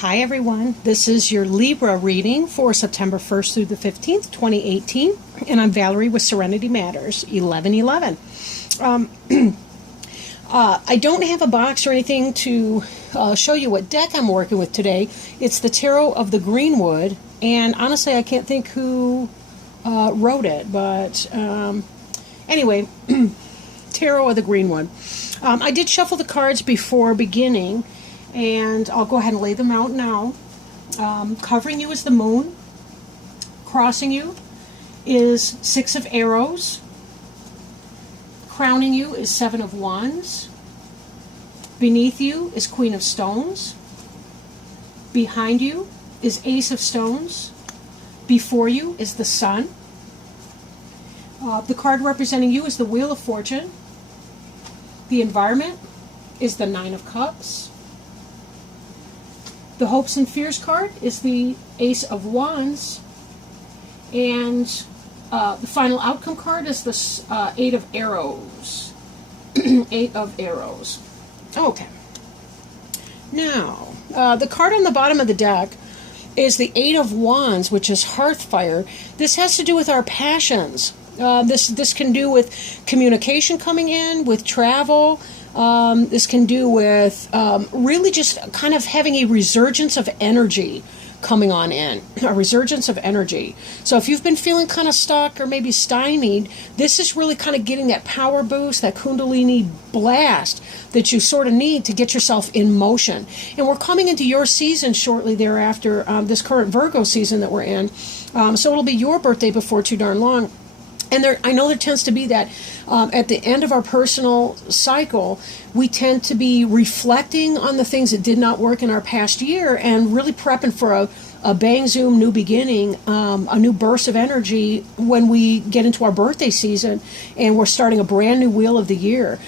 Hi everyone, this is your Libra reading for September 1st through the 15th, 2018, and I'm Valerie with Serenity Matters, 1111. I don't have a box or anything to show you what deck I'm working with today. It's the Tarot of the Greenwood, and honestly I can't think who wrote it, but anyway, Tarot of the Greenwood. I did shuffle the cards before beginning, and I'll go ahead and lay them out now. Covering you is the moon. Crossing you is 6 of arrows. Crowning you is 7 of wands. Beneath you is Queen of stones. Behind you is Ace of stones. Before you is the sun. The card representing you is the Wheel of Fortune. The environment is the 9 of cups. The hopes and fears card is the Ace of Wands, and the final outcome card is the 8 of Arrows. 8 of Arrows. Okay. Now, the card on the bottom of the deck is the 8 of Wands, which is Hearthfire. This has to do with our passions. This can do with communication coming in, with travel. This can do with really just kind of having a resurgence of energy coming on in, a resurgence of energy. So if you've been feeling kind of stuck or maybe stymied, this is really kind of getting that power boost, that Kundalini blast that you sort of need to get yourself in motion. And we're coming into your season shortly thereafter, this current Virgo season that we're in. So it'll be your birthday before too darn long. And I know there tends to be that at the end of our personal cycle, we tend to be reflecting on the things that did not work in our past year and really prepping for a bang zoom new beginning, a new burst of energy when we get into our birthday season and we're starting a brand new wheel of the year.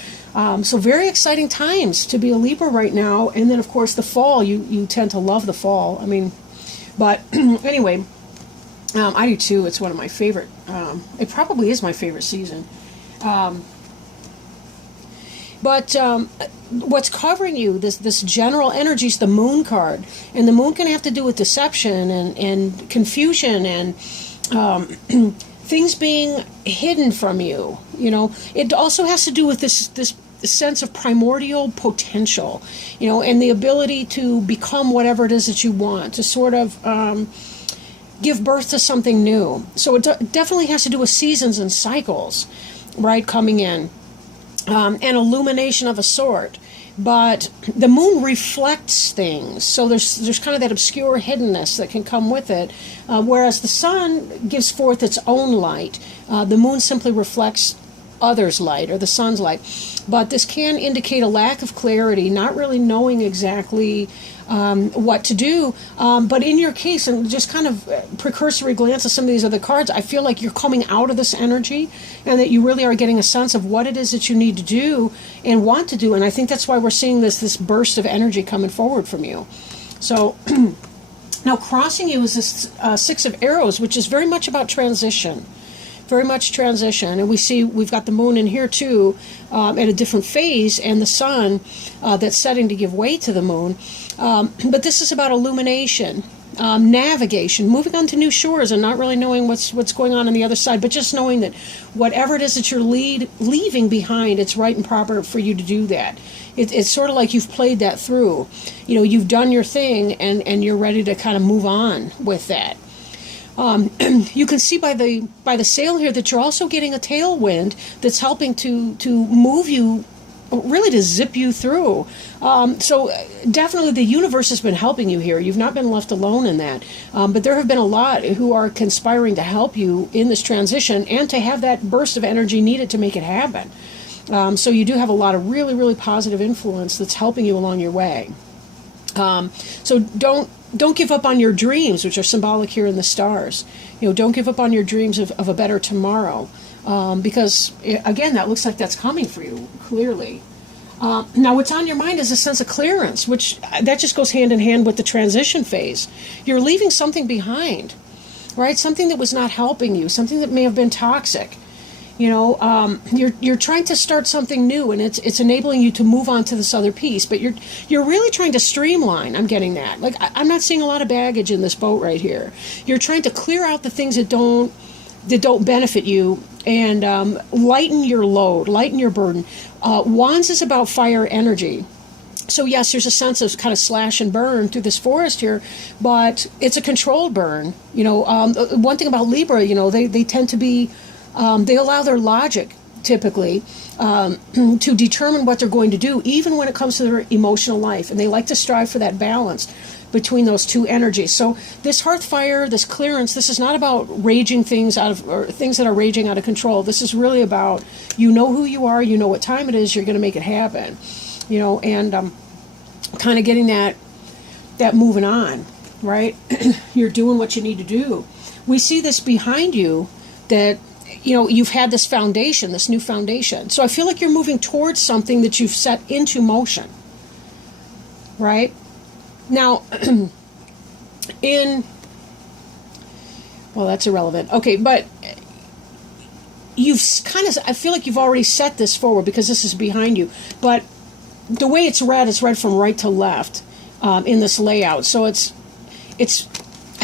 So very exciting times to be a Libra right now. And then, of course, the fall, you tend to love the fall. I mean, but anyway, I do too. It's one of my favorite. It probably is my favorite season. But what's covering you, this general energy, is the moon card. And the moon can have to do with deception and confusion and things being hidden from you. You know, it also has to do with this sense of primordial potential, you know, and the ability to become whatever it is that you want, to sort of give birth to something new. So it definitely has to do with seasons and cycles, right, coming in, and illumination of a sort. But the moon reflects things, so there's kind of that obscure hiddenness that can come with it, whereas the sun gives forth its own light. The moon simply reflects others' light, or the sun's light. But this can indicate a lack of clarity, not really knowing exactly what to do. But in your case, and just kind of precursory glance at some of these other cards, I feel like you're coming out of this energy and that you really are getting a sense of what it is that you need to do and want to do. And I think that's why we're seeing this burst of energy coming forward from you. So now crossing you is this 6 of arrows, which is very much about transition. Very much transition, and we've got the moon in here too, at a different phase, and the sun that's setting to give way to the moon. But this is about illumination, navigation, moving on to new shores, and not really knowing what's going on the other side, but just knowing that whatever it is that you're leaving behind, it's right and proper for you to do that. It's sort of like you've played that through. You know, you've done your thing, and you're ready to kind of move on with that. You can see by the sail here that you're also getting a tailwind that's helping to move you, really to zip you through. So definitely the universe has been helping you here. You've not been left alone in that. But there have been a lot who are conspiring to help you in this transition and to have that burst of energy needed to make it happen. So you do have a lot of really, really positive influence that's helping you along your way. So don't give up on your dreams, which are symbolic here in the stars. You know, don't give up on your dreams of a better tomorrow, because again, that looks like that's coming for you clearly. Now, what's on your mind is a sense of clearance, which that just goes hand in hand with the transition phase. You're leaving something behind, right? Something that was not helping you, something that may have been toxic. You're trying to start something new, and it's enabling you to move on to this other piece. But you're really trying to streamline. I'm getting that. Like, I'm not seeing a lot of baggage in this boat right here. You're trying to clear out the things that don't benefit you, and lighten your load, lighten your burden. Wands is about fire energy. So yes, there's a sense of kind of slash and burn through this forest here, but it's a controlled burn. One thing about Libra, they tend to be, they allow their logic typically to determine what they're going to do, even when it comes to their emotional life, and they like to strive for that balance between those two energies. So this hearth fire, this clearance, this is not about raging things or things that are raging out of control. This is really about, who you are, what time it is, you're going to make it happen. And kind of getting that moving on, right? You're doing what you need to do. We see this behind you, that, you've had this foundation, this new foundation. So I feel like you're moving towards something that you've set into motion, right? Now, well, that's irrelevant. Okay, but I feel like you've already set this forward because this is behind you, but the way it's read from right to left in this layout. So I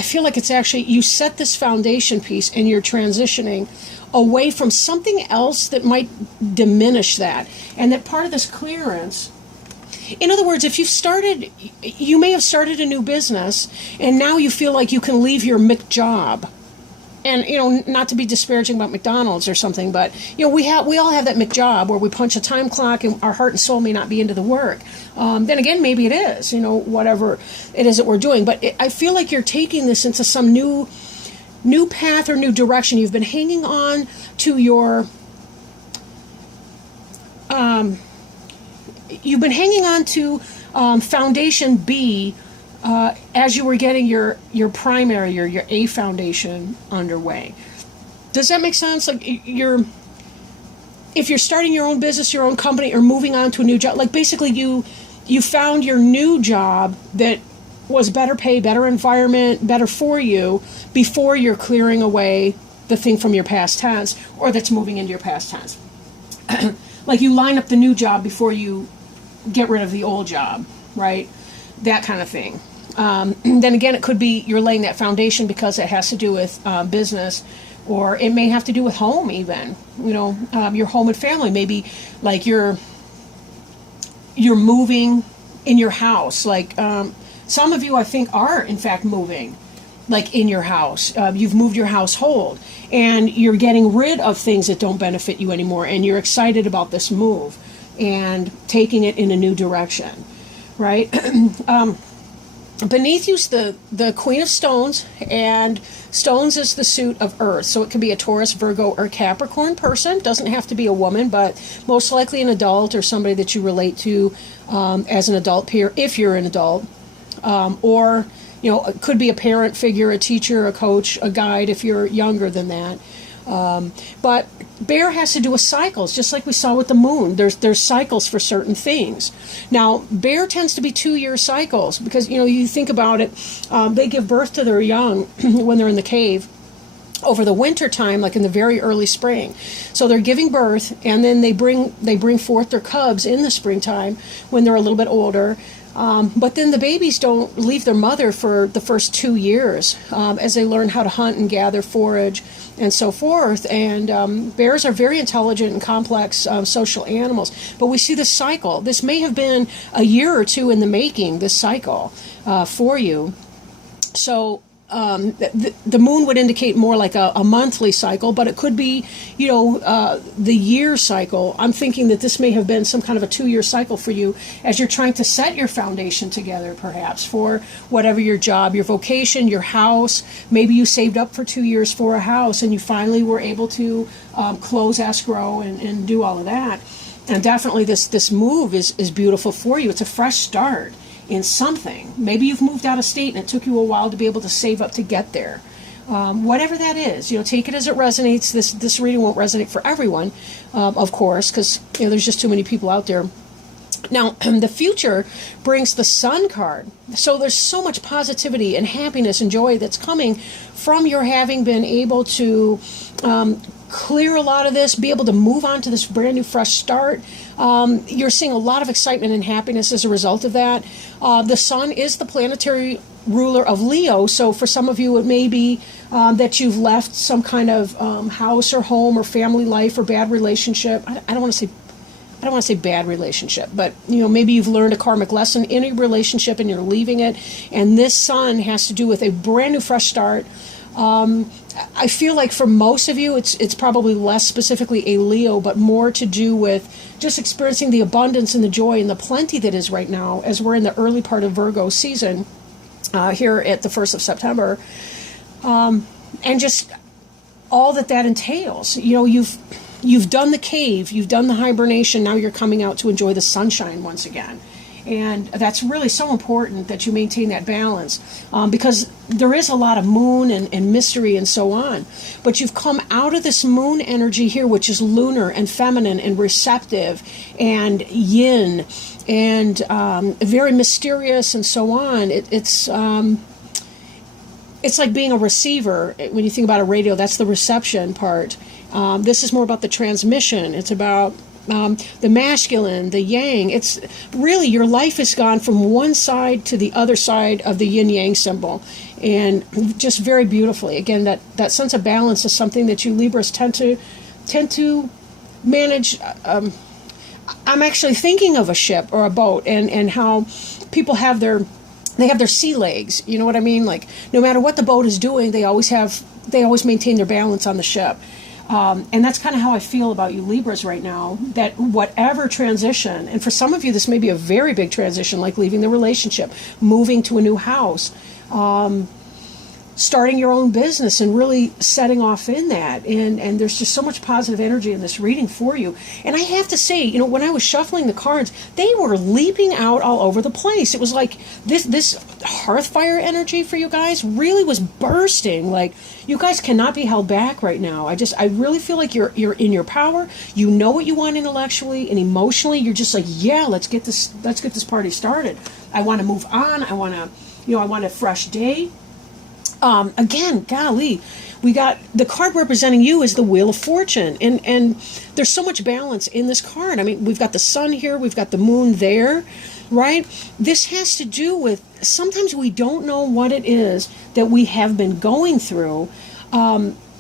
feel like it's actually, you set this foundation piece and you're transitioning away from something else that might diminish that. And that part of this clearance, in other words, if you may have started a new business and now you feel like you can leave your Mc job. And, not to be disparaging about McDonald's or something, but, we all have that McJob where we punch a time clock and our heart and soul may not be into the work. Then again, maybe it is, whatever it is that we're doing. But I feel like you're taking this into some new path or new direction. You've been hanging on to your, Foundation B, as you were getting your primary, your A foundation underway. Does that make sense? Like, if you're starting your own business, your own company, or moving on to a new job, like basically you found your new job that was better pay, better environment, better for you, before you're clearing away the thing from your past tense, or that's moving into your past tense. Like, you line up the new job before you get rid of the old job, right? That kind of thing. Then again, it could be you're laying that foundation because it has to do with business, or it may have to do with home even. Your home and family. Maybe like you're moving in your house. Like some of you, I think, are in fact moving, like in your house. You've moved your household, and you're getting rid of things that don't benefit you anymore, and you're excited about this move and taking it in a new direction, right? Beneath you's the Queen of Stones, and Stones is the suit of Earth. So it could be a Taurus, Virgo, or Capricorn person. Doesn't have to be a woman, but most likely an adult or somebody that you relate to as an adult peer, if you're an adult. Or, it could be a parent figure, a teacher, a coach, a guide if you're younger than that. But Bear has to do with cycles, just like we saw with the moon. There's cycles for certain things. Now, Bear tends to be 2-year cycles because, you think about it, they give birth to their young when they're in the cave over the winter time, like in the very early spring. So they're giving birth, and then they bring forth their cubs in the springtime when they're a little bit older. But then the babies don't leave their mother for the first 2 years as they learn how to hunt and gather, forage, and so forth. And bears are very intelligent and complex social animals. But we see this cycle. This may have been a year or two in the making, this cycle for you. So the moon would indicate more like a monthly cycle, but it could be, the year cycle. I'm thinking that this may have been some kind of a 2-year cycle for you as you're trying to set your foundation together, perhaps, for whatever your job, your vocation, your house. Maybe you saved up for 2 years for a house and you finally were able to close escrow and do all of that. And definitely this move is beautiful for you. It's a fresh start in something. Maybe you've moved out of state and it took you a while to be able to save up to get there. Whatever that is, take it as it resonates. This reading won't resonate for everyone, of course, because there's just too many people out there. Now, the future brings the Sun card. So there's so much positivity and happiness and joy that's coming from your having been able to clear a lot of this, be able to move on to this brand new fresh start. You're seeing a lot of excitement and happiness as a result of that. The sun is the planetary ruler of Leo, so for some of you it may be that you've left some kind of house or home or family life or bad relationship. I don't want to say bad relationship, but maybe you've learned a karmic lesson in a relationship and you're leaving it, and this sun has to do with a brand new fresh start. I feel like for most of you it's probably less specifically a Leo, but more to do with just experiencing the abundance and the joy and the plenty that is right now as we're in the early part of Virgo season here at the 1st of September, and just all that entails. You've done the cave, you've done the hibernation, now you're coming out to enjoy the sunshine once again. And that's really so important that you maintain that balance, because there is a lot of moon and mystery and so on. But you've come out of this moon energy here, which is lunar and feminine and receptive and yin and very mysterious and so on. It's like being a receiver. When you think about a radio, that's the reception part. This is more about the transmission. It's about the masculine, the yang. It's really, your life has gone from one side to the other side of the yin-yang symbol, and just very beautifully. Again, that sense of balance is something that you Libras tend to manage. I'm actually thinking of a ship or a boat, and how people have their sea legs. You know what I mean? Like, no matter what the boat is doing, they always maintain their balance on the ship. And that's kind of how I feel about you Libras right now, that whatever transition, and for some of you this may be a very big transition, like leaving the relationship, moving to a new house, starting your own business and really setting off in that. And there's just so much positive energy in this reading for you. And I have to say, when I was shuffling the cards, they were leaping out all over the place. It was like this hearth fire energy for you guys really was bursting. Like, you guys cannot be held back right now. I really feel like you're in your power. You know what you want intellectually and emotionally. You're just like, yeah, let's get this party started. I want to move on. I want a fresh day. Again, golly, we got the card representing you is the Wheel of Fortune, and there's so much balance in this card. I mean, we've got the sun here, we've got the moon there, right? This has to do with, sometimes we don't know what it is that we have been going through.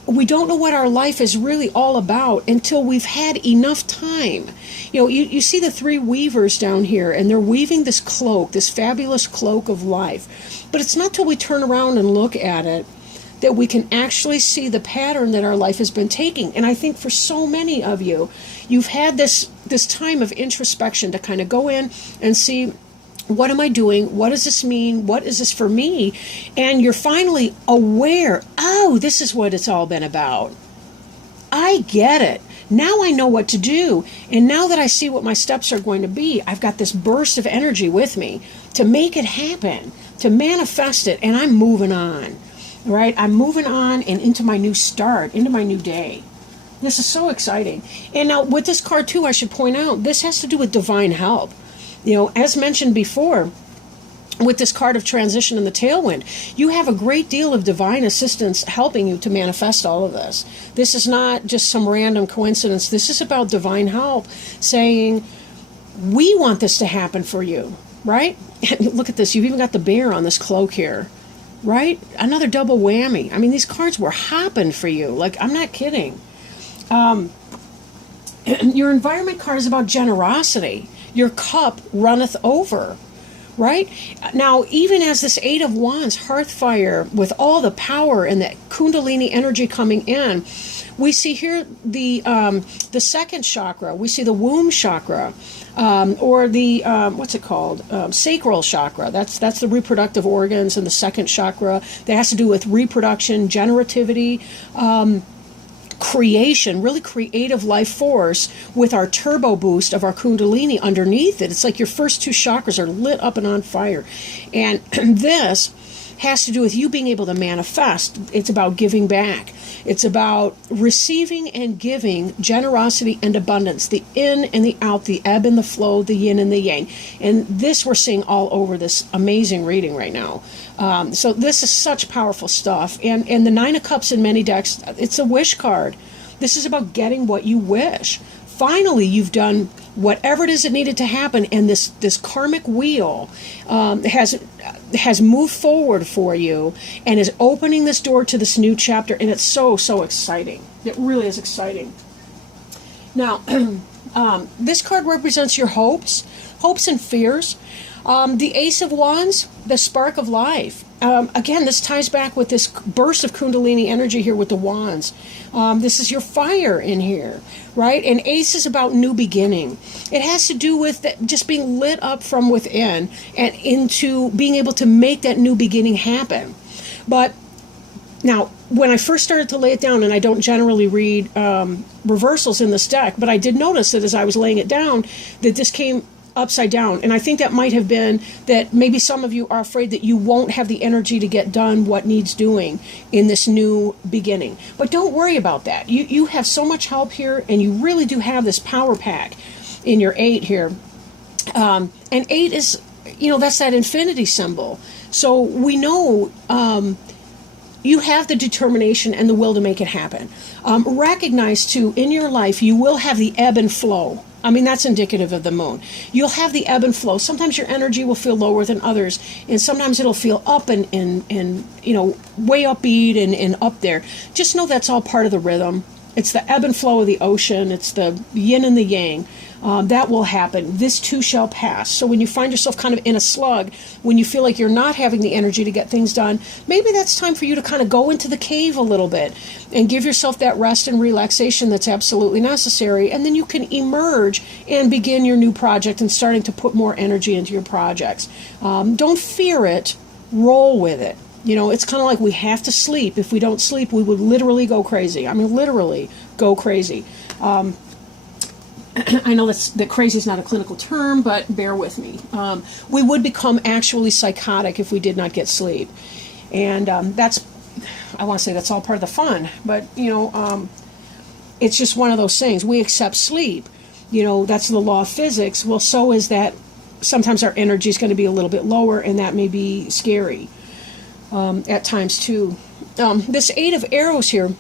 We don't know what our life is really all about until we've had enough time. You see the three weavers down here, and they're weaving this cloak, this fabulous cloak of life. But it's not till we turn around and look at it that we can actually see the pattern that our life has been taking. And I think for so many of you, you've had this time of introspection to kind of go in and see, what am I doing? What does this mean? What is this for me? And you're finally aware, oh, this is what it's all been about. I get it. Now I know what to do. And now that I see what my steps are going to be, I've got this burst of energy with me to make it happen, to manifest it, and I'm moving on. Right? I'm moving on and into my new start, into my new day. This is so exciting. And now with this card too, I should point out, this has to do with divine help. As mentioned before, with this card of transition and the tailwind, you have a great deal of divine assistance helping you to manifest all of this. This is not just some random coincidence. This is about divine help saying, we want this to happen for you, right? Look at this. You've even got the bear on this cloak here, right? Another double whammy. I mean, these cards were hopping for you. Like, I'm not kidding. Your environment card is about generosity. Your cup runneth over, right? Now, even as this Eight of Wands, hearth fire, with all the power and the Kundalini energy coming in, we see here the second chakra. We see the womb chakra, or the what's it called? Sacral chakra. That's the reproductive organs, and the second chakra that has to do with reproduction, generativity. Creation, really creative life force with our turbo boost of our Kundalini underneath it. It's like your first two chakras are lit up and on fire. And this has to do with you being able to manifest. It's about giving back. It's about receiving and giving, generosity and abundance, the in and the out, the ebb and the flow, the yin and the yang. And this we're seeing all over this amazing reading right now. So this is such powerful stuff. And the Nine of Cups in many decks, it's a wish card. This is about getting what you wish. Finally, you've done whatever it is that needed to happen, and this karmic wheel has moved forward for you and is opening this door to this new chapter, and it's so, so exciting. It really is exciting. Now, this card represents your hopes and fears. The Ace of Wands, the spark of life. Again, this ties back with this burst of Kundalini energy here with the wands. This is your fire in here, right? And Ace is about new beginning. It has to do with just being lit up from within and into being able to make that new beginning happen. But now, when I first started to lay it down, and I don't generally read reversals in this deck, but I did notice that as I was laying it down, that this came upside down. And I think that might have been that maybe some of you are afraid that you won't have the energy to get done what needs doing in this new beginning. But don't worry about that. You have so much help here, and you really do have this power pack in your 8 here. And 8 is, that's that infinity symbol. So we know you have the determination and the will to make it happen. Recognize, too, in your life, you will have the ebb and flow. I mean, that's indicative of the moon. You'll have the ebb and flow. Sometimes your energy will feel lower than others, and sometimes it'll feel up and way upbeat and up there. Just know that's all part of the rhythm. It's the ebb and flow of the ocean. It's the yin and the yang. That will happen. This too shall pass. So when you find yourself kind of in a slug, when you feel like you're not having the energy to get things done, maybe that's time for you to kind of go into the cave a little bit and give yourself that rest and relaxation that's absolutely necessary. And then you can emerge and begin your new project and starting to put more energy into your projects. Don't fear it. Roll with it. It's kind of like we have to sleep. If we don't sleep, we would literally go crazy. I mean, literally go crazy. I know that crazy is not a clinical term, but bear with me. We would become actually psychotic if we did not get sleep. And I want to say that's all part of the fun. But, it's just one of those things. We accept sleep. That's the law of physics. Well, so is that sometimes our energy is going to be a little bit lower, and that may be scary at times, too. This 8 of arrows here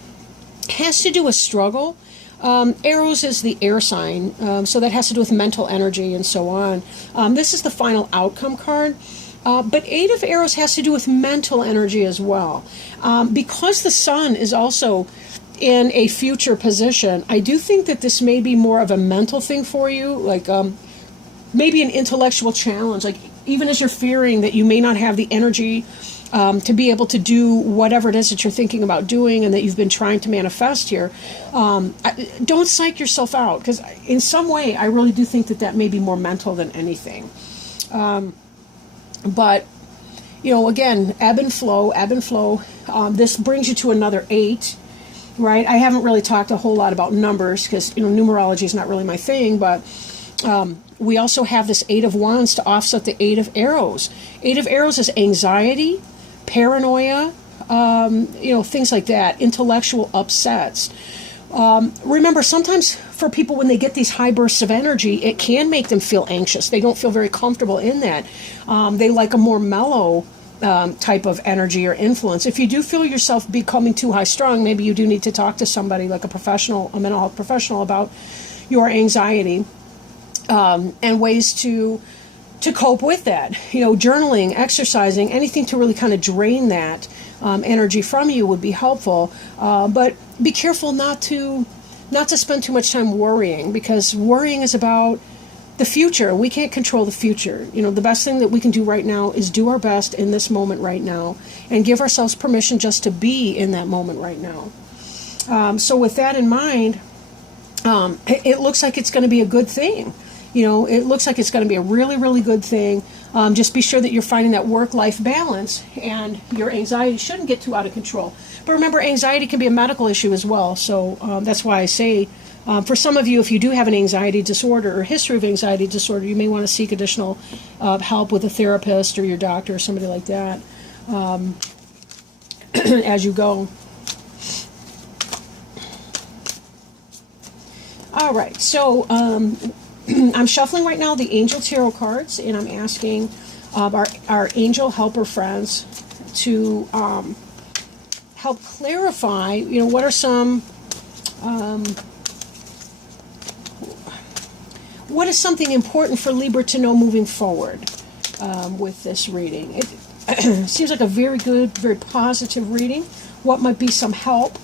has to do with struggle. Arrows is the air sign, so that has to do with mental energy and so on. This is the final outcome card, but 8 of arrows has to do with mental energy as well. Because the sun is also in a future position, I do think that this may be more of a mental thing for you, like maybe an intellectual challenge, like even as you're fearing that you may not have the energy to be able to do whatever it is that you're thinking about doing and that you've been trying to manifest here. Don't psych yourself out, because in some way I really do think that may be more mental than anything. But, again, ebb and flow. This brings you to another 8, right? I haven't really talked a whole lot about numbers because, numerology is not really my thing, but we also have this 8 of wands to offset the 8 of arrows. 8 of arrows is anxiety, paranoia, things like that, intellectual upsets. Remember, sometimes for people, when they get these high bursts of energy, it can make them feel anxious. They don't feel very comfortable in that. They like a more mellow type of energy or influence. If you do feel yourself becoming too high strung, maybe you do need to talk to somebody like a mental health professional about your anxiety and ways to cope with that. Journaling, exercising, anything to really kind of drain that energy from you would be helpful. But be careful not to spend too much time worrying, because worrying is about the future. We can't control the future. The best thing that we can do right now is do our best in this moment right now and give ourselves permission just to be in that moment right now. So with that in mind, it looks like it's going to be a good thing. It looks like it's going to be a really, really good thing. Just be sure that you're finding that work-life balance, and your anxiety shouldn't get too out of control. But remember, anxiety can be a medical issue as well. So that's why I say, for some of you, if you do have an anxiety disorder or history of anxiety disorder, you may want to seek additional help with a therapist or your doctor or somebody like that as you go. All right, so I'm shuffling right now the Angel Tarot cards, and I'm asking our angel helper friends to help clarify, what are some What is something important for Libra to know moving forward with this reading? It seems like a very good, very positive reading. What might be some help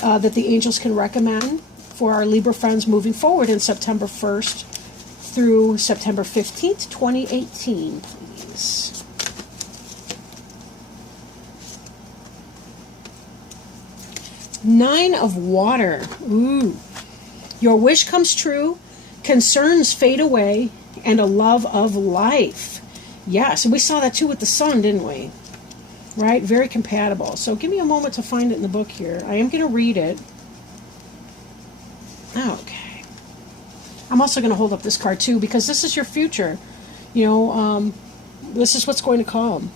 that the angels can recommend for our Libra friends moving forward in September 1st through September 15th, 2018, please? Nine of Water. Ooh. Your wish comes true, concerns fade away, and a love of life. Yes, and we saw that too with the sun, didn't we? Right? Very compatible. So give me a moment to find it in the book here. I am going to read it. Okay. I'm also going to hold up this card too, because this is your future. You know, this is what's going to come.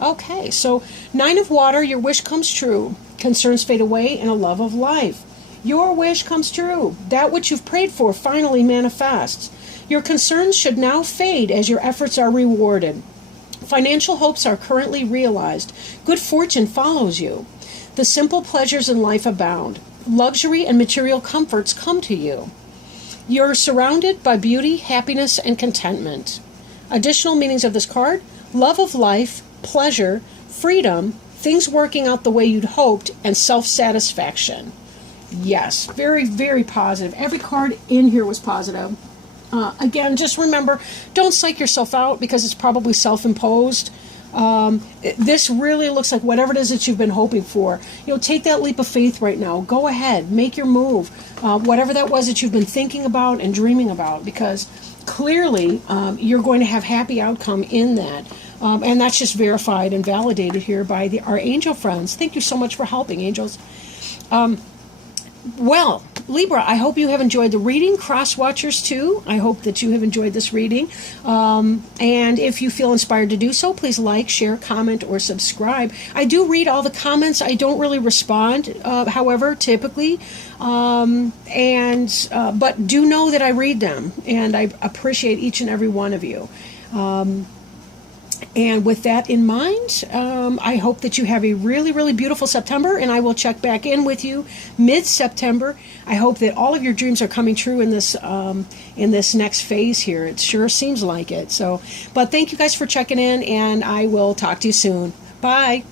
Okay, so Nine of Water, your wish comes true. Concerns fade away, and a love of life. Your wish comes true. That which you've prayed for finally manifests. Your concerns should now fade as your efforts are rewarded. Financial hopes are currently realized. Good fortune follows you. The simple pleasures in life abound. Luxury and material comforts come to you. You're surrounded by beauty, happiness, and contentment. Additional meanings of this card: love of life, pleasure, freedom, things working out the way you'd hoped, and self-satisfaction. Yes, very, very positive. Every card in here was positive. Again, just remember, don't psych yourself out because it's probably self-imposed. This really looks like whatever it is that you've been hoping for. You know, take that leap of faith right now. Go ahead, make your move. Whatever that was that you've been thinking about and dreaming about, because clearly you're going to have happy outcome in that. And that's just verified and validated here by our angel friends. Thank you so much for helping, angels. Well, Libra, I hope you have enjoyed the reading. Cross watchers too, I hope that you have enjoyed this reading. And if you feel inspired to do so, please like, share, comment, or subscribe. I do read all the comments. I don't really respond, however, typically. But do know that I read them, and I appreciate each and every one of you. And with that in mind, I hope that you have a really, really beautiful September, and I will check back in with you mid-September. I hope that all of your dreams are coming true in this next phase here. It sure seems like it. So, but thank you guys for checking in, and I will talk to you soon. Bye.